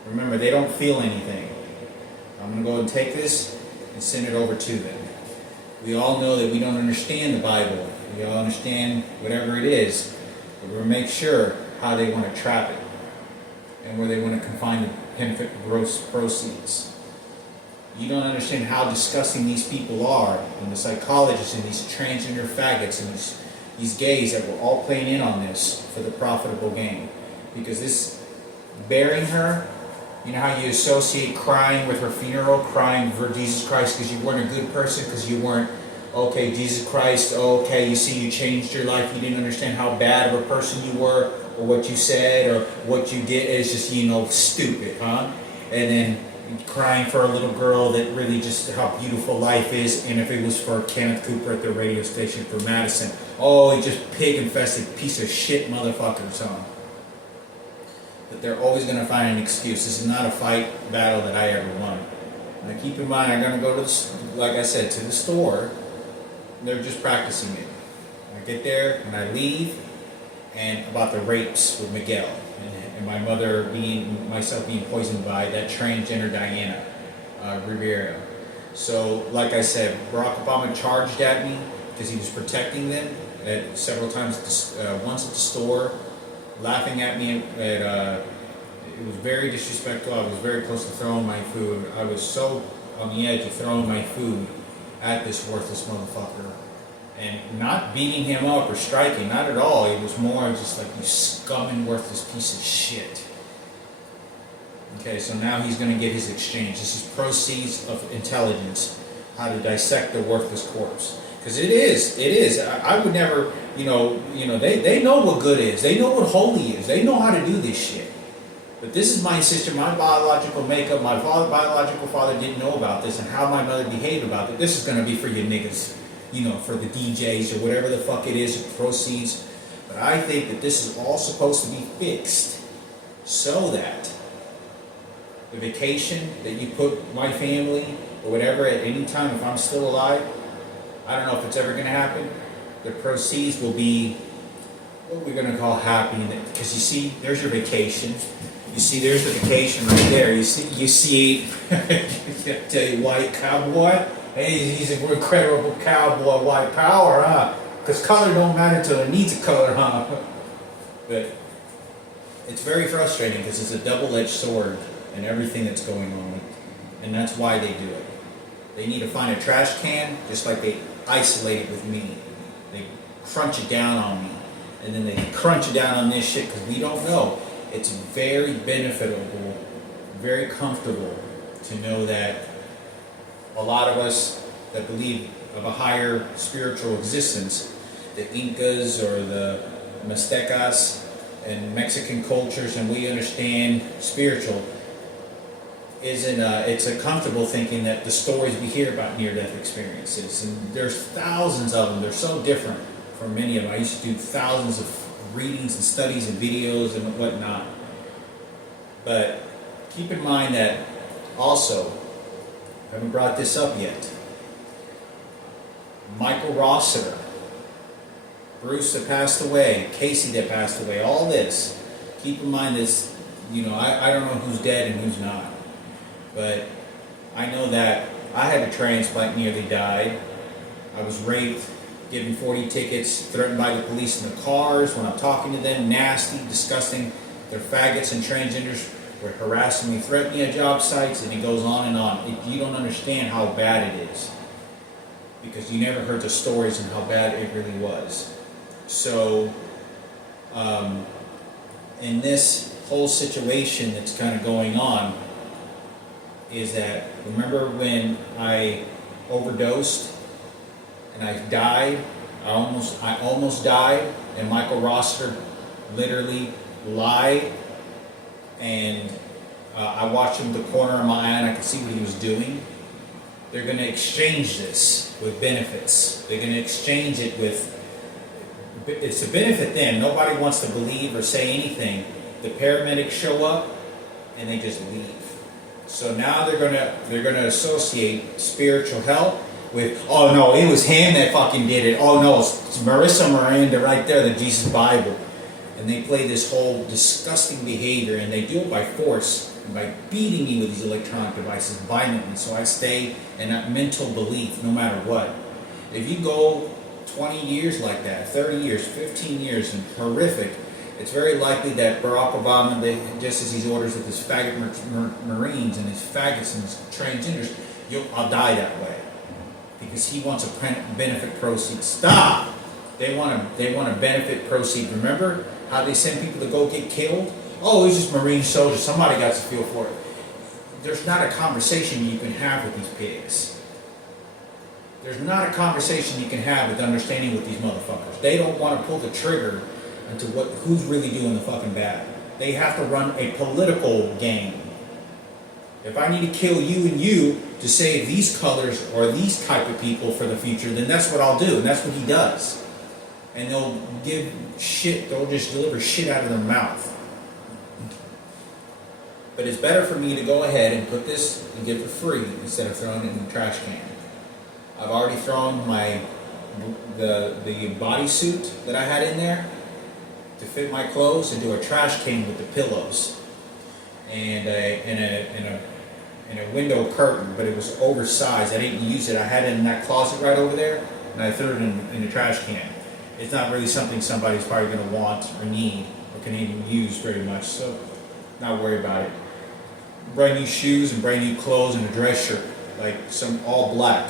Remember, they don't feel anything. I'm going to go and take this and send it over to them. We all know that we don't understand the Bible. We all understand whatever it is, but we'll make sure how they want to trap it and where they want to confine the benefit gross proceeds. You don't understand how disgusting these people are, and the psychologists and these transgender faggots and these gays that were all playing in on this for the profitable gain. Because this burying her, you know how you associate crying with her funeral, crying for Jesus Christ because you weren't a good person, because you weren't, okay, Jesus Christ, okay, you see you changed your life, you didn't understand how bad of a person you were, or what you said, or what you did, it's just, stupid, huh? And then crying for a little girl that really just how beautiful life is, and if it was for Kenneth Cooper at the radio station for Madison, oh, he just pig-infested piece of shit motherfuckers, huh? But they're always going to find an excuse. This is not a fight battle that I ever won. Now keep in mind, I'm going to go to, like I said, to the store. They're just practicing it. I get there and I leave, and about the rapes with Miguel and my mother myself being poisoned by that transgender Diana Rivera. So, like I said, Barack Obama charged at me because he was protecting them several times. Once at the store, laughing at me. It was very disrespectful. I was very close to throwing my food. I was so on the edge of throwing my food at this worthless motherfucker. And not beating him up or striking, not at all. It was more just like, you scumming worthless piece of shit. Okay, so now he's going to get his exchange. This is proceeds of intelligence, how to dissect the worthless corpse. Because it is. I would never, they know what good is. They know what holy is. They know how to do this shit. But this is my sister, my biological makeup. My biological father didn't know about this, and how my mother behaved about it. This is going to be for you niggas, for the DJs or whatever the fuck it is, proceeds. But I think that this is all supposed to be fixed so that the vacation that you put my family or whatever at any time, if I'm still alive, I don't know if it's ever going to happen. The proceeds will be what we're going to call happy. Because you see, there's your vacation. You see, there's the vacation right there. You see, I tell you, white cowboy. Hey, he's an incredible cowboy, white power, huh? Because color don't matter till it needs a color, huh? But it's very frustrating because it's a double-edged sword in everything that's going on. And that's why they do it. They need to find a trash can, just like they isolated with me. They crunch it down on me. And then they crunch it down on this shit because we don't know. It's very benefitable, very comfortable to know that a lot of us that believe of a higher spiritual existence, the Incas or the Mixtecas and Mexican cultures, and we understand spiritual, it's a comfortable thinking that the stories we hear about near-death experiences, and there's thousands of them, they're so different from many of them. I used to do thousands of readings and studies and videos and whatnot. But keep in mind that also, I haven't brought this up yet, Michael Rossiter, Bruce that passed away, Casey that passed away, all this, keep in mind this, I don't know who's dead and who's not. But I know that I had a transplant, nearly died. I was raped, given 40 tickets, threatened by the police in the cars when I'm talking to them, nasty, disgusting. They're faggots and transgenders were harassing me, threatening me at job sites, and it goes on and on. You don't understand how bad it is because you never heard the stories and how bad it really was. So, in this whole situation that's kind of going on, is that, remember when I overdosed and I died? I almost died, and Michael Rossiter literally lied, and I watched him with the corner of my eye and I could see what he was doing. They're going to exchange this with benefits. They're going to exchange it with, it's a benefit then. Nobody wants to believe or say anything. The paramedics show up and they just leave. So now they're gonna associate spiritual help with, oh no, it was him that fucking did it. Oh no, it's Marissa Miranda right there, the Jesus Bible. And they play this whole disgusting behavior, and they do it by force. and by beating me with these electronic devices violently, so I stay in that mental belief no matter what. If you go 20 years like that, 30 years, 15 years, and horrific, it's very likely that Barack Obama, just as he orders with his faggot Marines and his faggots and his transgenders, I'll die that way. Because he wants a benefit proceed. Stop! They want a benefit proceed. Remember how they send people to go get killed? Oh, he's just Marine soldiers. Somebody got to feel for it. There's not a conversation you can have with these pigs. There's not a conversation you can have with understanding with these motherfuckers. They don't want to pull the trigger into who's really doing the fucking bad. They have to run a political game. If I need to kill you and you to save these colors or these type of people for the future, then that's what I'll do, and that's what he does. And they'll just deliver shit out of their mouth. But it's better for me to go ahead and put this and give it for free instead of throwing it in the trash can. I've already thrown the bodysuit that I had in there to fit my clothes into a trash can with the pillows and a window curtain, but it was oversized. I didn't use it. I had it in that closet right over there, and I threw it in the trash can. It's not really something somebody's probably going to want or need or can even use very much, so not worry about it. Brand new shoes and brand new clothes and a dress shirt, like some all black.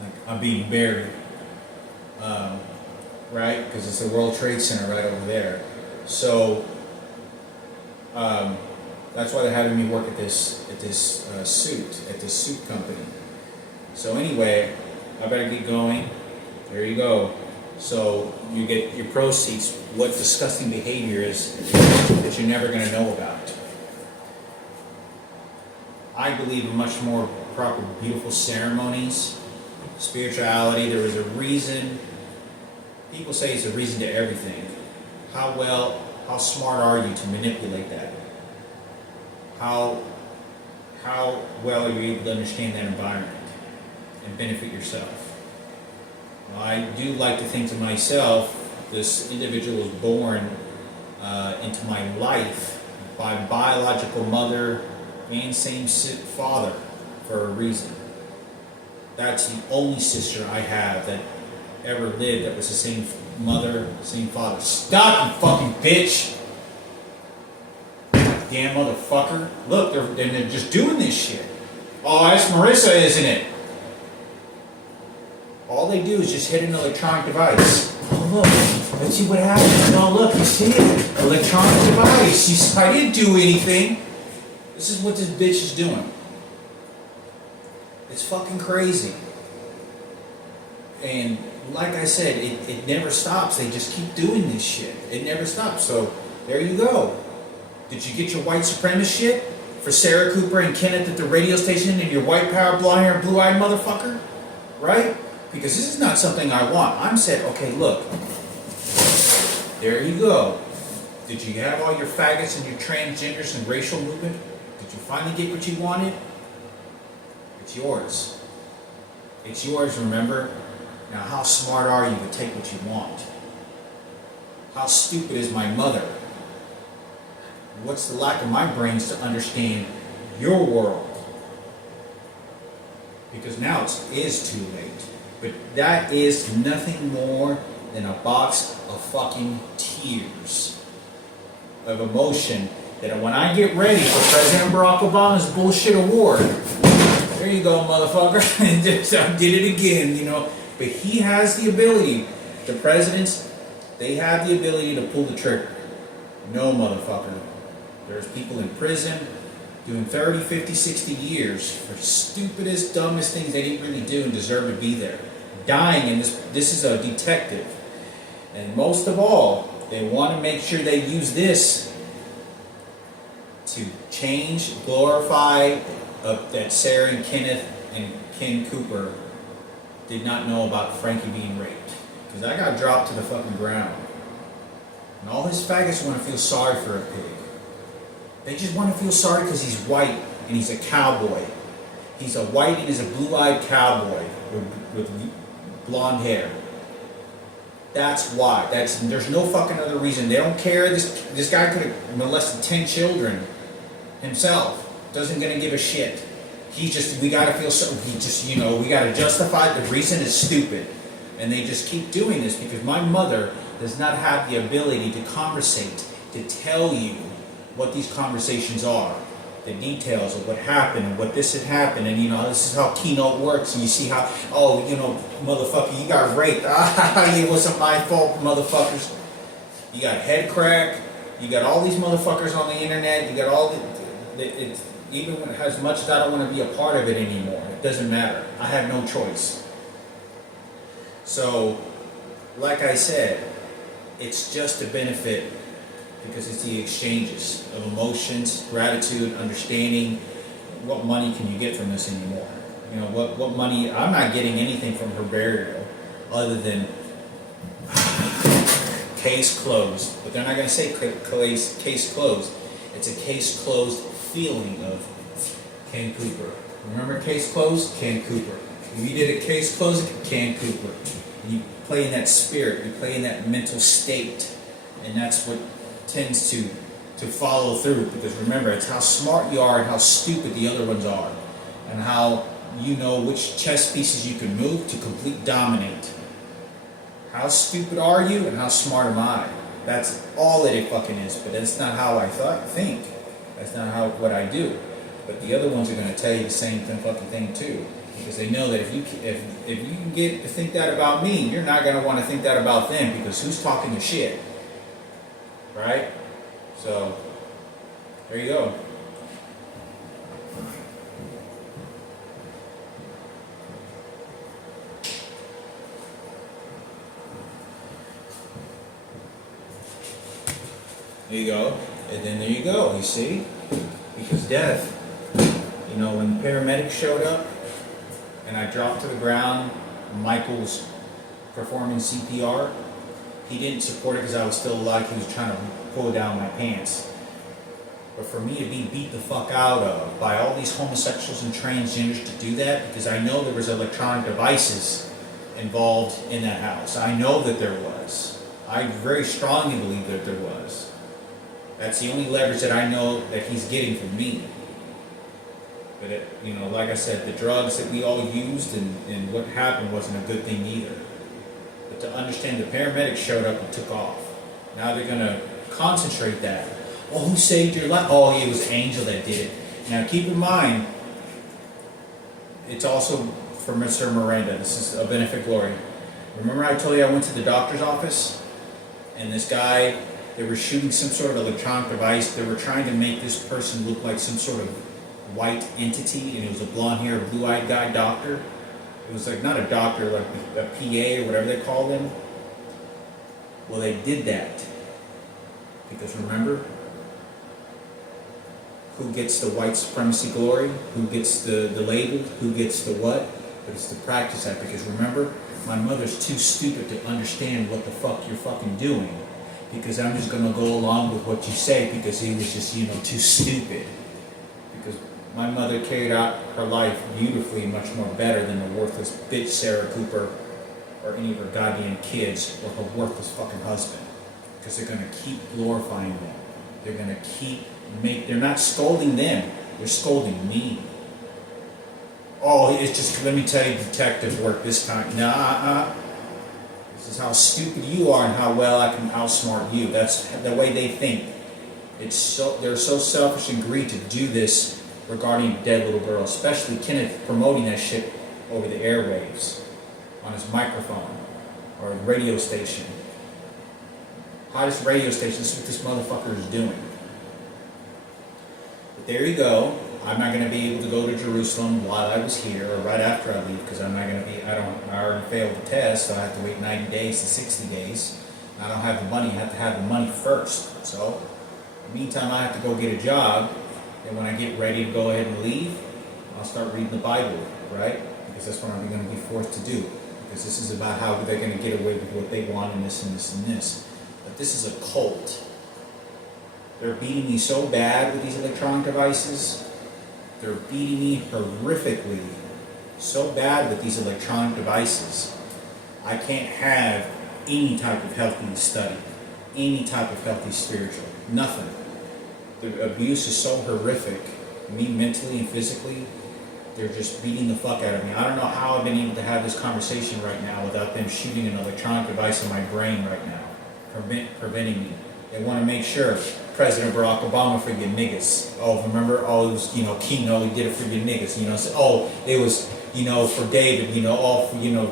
Like I'm being buried, right? Because it's the World Trade Center right over there. So that's why they're having me work at this suit company. So anyway, I better get going. There you go. So you get your proceeds. What disgusting behavior is that you're never going to know about. I believe in much more proper, beautiful ceremonies, spirituality. There is a reason. People say it's a reason to everything. How smart are you to manipulate that? How well are you able to understand that environment and benefit yourself? Well, I do like to think to myself, this individual was born into my life by biological mother and same father for a reason. That's the only sister I have that ever lived that was the same mother, same father. Stop, you fucking bitch! Damn motherfucker. Look, they're just doing this shit. Oh, that's Marissa, isn't it? All they do is just hit an electronic device. Oh, look. Let's see what happens. Oh, look, you see it. Electronic device. I didn't do anything. This is what this bitch is doing. It's fucking crazy. And like I said, it never stops. They just keep doing this shit. It never stops. So, there you go. Did you get your white supremacist shit for Sarah Cooper and Kenneth at the radio station and your white power, blonde-haired, blue-eyed motherfucker? Right? Because this is not something I want. I'm saying, okay, look. There you go. Did you have all your faggots and your transgenders and racial movement? Did you finally get what you wanted? It's yours. It's yours, remember? Now, how smart are you to take what you want? How stupid is my mother? What's the lack of my brains to understand your world? Because now it is too late. But that is nothing more than a box of fucking tears of emotion that when I get ready for President Barack Obama's bullshit award, there you go, motherfucker. I did it again, you know. But he has the ability, the presidents, they have the ability to pull the trigger. No, motherfucker. There's people in prison doing 30, 50, 60 years for stupidest, dumbest things they didn't really do and deserve to be there. Dying, and this is a detective. And most of all, they want to make sure they use this to change, glorify that Sarah and Kenneth and Ken Cooper did not know about Frankie being raped. Because I got dropped to the fucking ground. And all his faggots want to feel sorry for a pig. They just want to feel sorry because he's white and he's a cowboy. He's a white and he's a blue-eyed cowboy with blonde hair. That's why. There's no fucking other reason. They don't care. This guy could have molested 10 children himself. Doesn't gonna give a shit. We gotta feel so, we gotta justify the reason is stupid. And they just keep doing this because my mother does not have the ability to conversate, to tell you what these conversations are, the details of what happened and what this had happened, and this is how Keynote works, and you see how, motherfucker, you got raped, it wasn't my fault, motherfuckers. You got head crack, you got all these motherfuckers on the internet, you got all even as much as I don't want to be a part of it anymore, it doesn't matter. I have no choice. So, like I said, it's just a benefit because it's the exchanges of emotions, gratitude, understanding. What money can you get from this anymore? What money? I'm not getting anything from her burial other than case closed. But they're not going to say case closed. It's a case closed feeling of Ken Cooper. Remember case closed? Ken Cooper. If you did a case closed, Ken Cooper. And you play in that spirit, you play in that mental state, and that's what tends to follow through. Because remember, it's how smart you are and how stupid the other ones are, and how you know which chess pieces you can move to complete dominate. How stupid are you and how smart am I? That's all it fucking is. But that's not how I think. That's not what I do. But the other ones are going to tell you the same fucking thing too, because they know that if you can get to think that about me, you're not going to want to think that about them, because who's talking the shit, right? So there you go. There you go. And then there you go, you see? Because death, when the paramedics showed up and I dropped to the ground, Michael's performing CPR, he didn't support it because I was still alive. He was trying to pull down my pants. But for me to be beat the fuck out of by all these homosexuals and transgenders to do that, because I know there was electronic devices involved in that house. I know that there was. I very strongly believe that there was. That's the only leverage that I know that he's getting from me. But like I said, the drugs that we all used and what happened wasn't a good thing either. But to understand, the paramedics showed up and took off. Now they're going to concentrate that. Oh, who saved your life? Oh, it was Angel that did it. Now keep in mind, it's also for Mr. Miranda. This is a benefit glory. Remember I told you I went to the doctor's office? And this guy, they were shooting some sort of electronic device. They were trying to make this person look like some sort of white entity, and it was a blonde-haired, blue-eyed guy doctor. It was like not a doctor, like a PA or whatever they call them. Well, they did that because remember, who gets the white supremacy glory? Who gets the label? Who gets the what? But it's the practice act, because remember, my mother's too stupid to understand what the fuck you're fucking doing, because I'm just gonna go along with what you say because he was just too stupid. Because my mother carried out her life beautifully, much more better than the worthless bitch Sarah Cooper or any of her goddamn kids or her worthless fucking husband. Because they're gonna keep glorifying them. They're gonna they're not scolding them, they're scolding me. Oh, it's just, let me tell you, detective work this time. Nah, this is how stupid you are and how well I can outsmart you. That's the way they think. They're so selfish and greedy to do this regarding a dead little girl, especially Kenneth promoting that shit over the airwaves on his microphone or radio station. Hottest radio station, this is what this motherfucker is doing. But there you go. I'm not going to be able to go to Jerusalem while I was here or right after I leave, because I'm not going to be, I already failed the test, so I have to wait 90 days to 60 days. I don't have the money, I have to have the money first. So, in the meantime, I have to go get a job, and when I get ready to go ahead and leave, I'll start reading the Bible, right? Because that's what I'm going to be forced to do. Because this is about how they're going to get away with what they want and this and this and this. But this is a cult. They're beating me so bad with these electronic devices. They're beating me horrifically so bad with these electronic devices. I can't have any type of healthy study, any type of healthy spiritual, nothing. The abuse is so horrific, me mentally and physically. They're just beating the fuck out of me. I don't know how I've been able to have this conversation right now without them shooting an electronic device in my brain right now, preventing me. They want to make sure President Barack Obama for your niggas. Oh, remember? Oh, it was, Keno, he did it for your niggas. So, oh, it was, for David, all for, the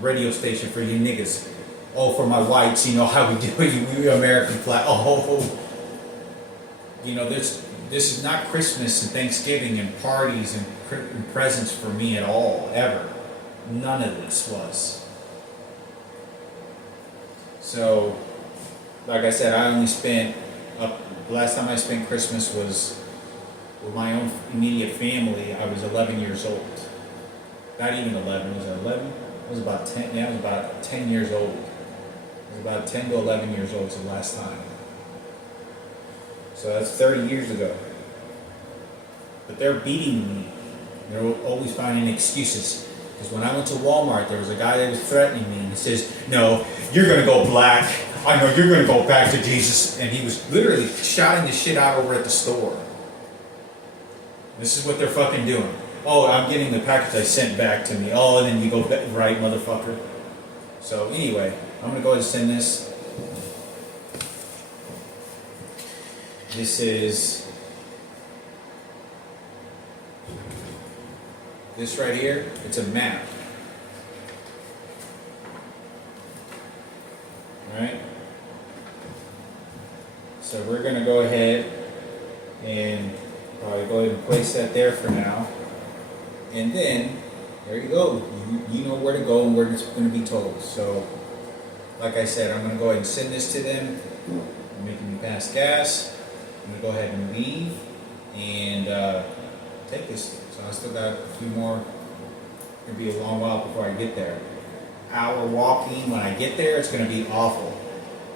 radio station for you niggas. Oh, for my whites, how we do it, we American flag. Oh, this is not Christmas and Thanksgiving and parties and presents for me at all, ever. None of this was. So, like I said, I only spent, the last time I spent Christmas was with my own immediate family. I was 11 years old. Not even 11, was I 11? I was about 10, yeah, I was about 10 years old. I was about 10 to 11 years old the last time. So that's 30 years ago. But they're beating me. They're always finding excuses. Because when I went to Walmart, there was a guy that was threatening me. And he says, no, you're going to go black. I know you're going to go back to Jesus. And he was literally shouting the shit out over at the store. This is what they're fucking doing. Oh, I'm getting the package I sent back to me. Oh, and then you go, right, motherfucker. So anyway, I'm going to go ahead and send this. This is... this right here, it's a map. Alright? So we're going to go ahead and probably go ahead and place that there for now. And then, there you go. You know where to go and where it's going to be told. So, like I said, I'm going to go ahead and send this to them. I'm making me pass gas. I'm going to go ahead and leave and take this. So I still got a few more. It's going to be a long while before I get there. Hour walking, when I get there, it's going to be awful.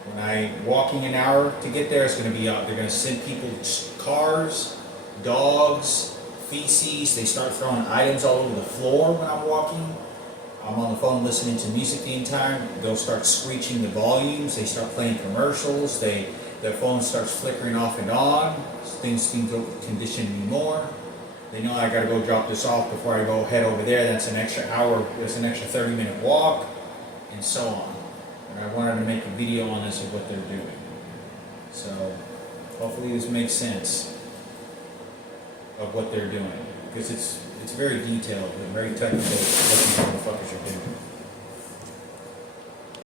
When I'm walking an hour to get there, it's going to be, they're going to send people cars, dogs, feces. They start throwing items all over the floor when I'm walking. I'm on the phone listening to music the entire time. They'll start screeching the volumes. They start playing commercials. Their phone starts flickering off and on. Things seem to condition me more. They know I got to go drop this off before I go head over there. That's an extra hour. That's an extra 30-minute walk, and so on. And I wanted to make a video on this of what they're doing. So hopefully this makes sense of what they're doing, because it's very detailed and very technical what these motherfuckers are doing.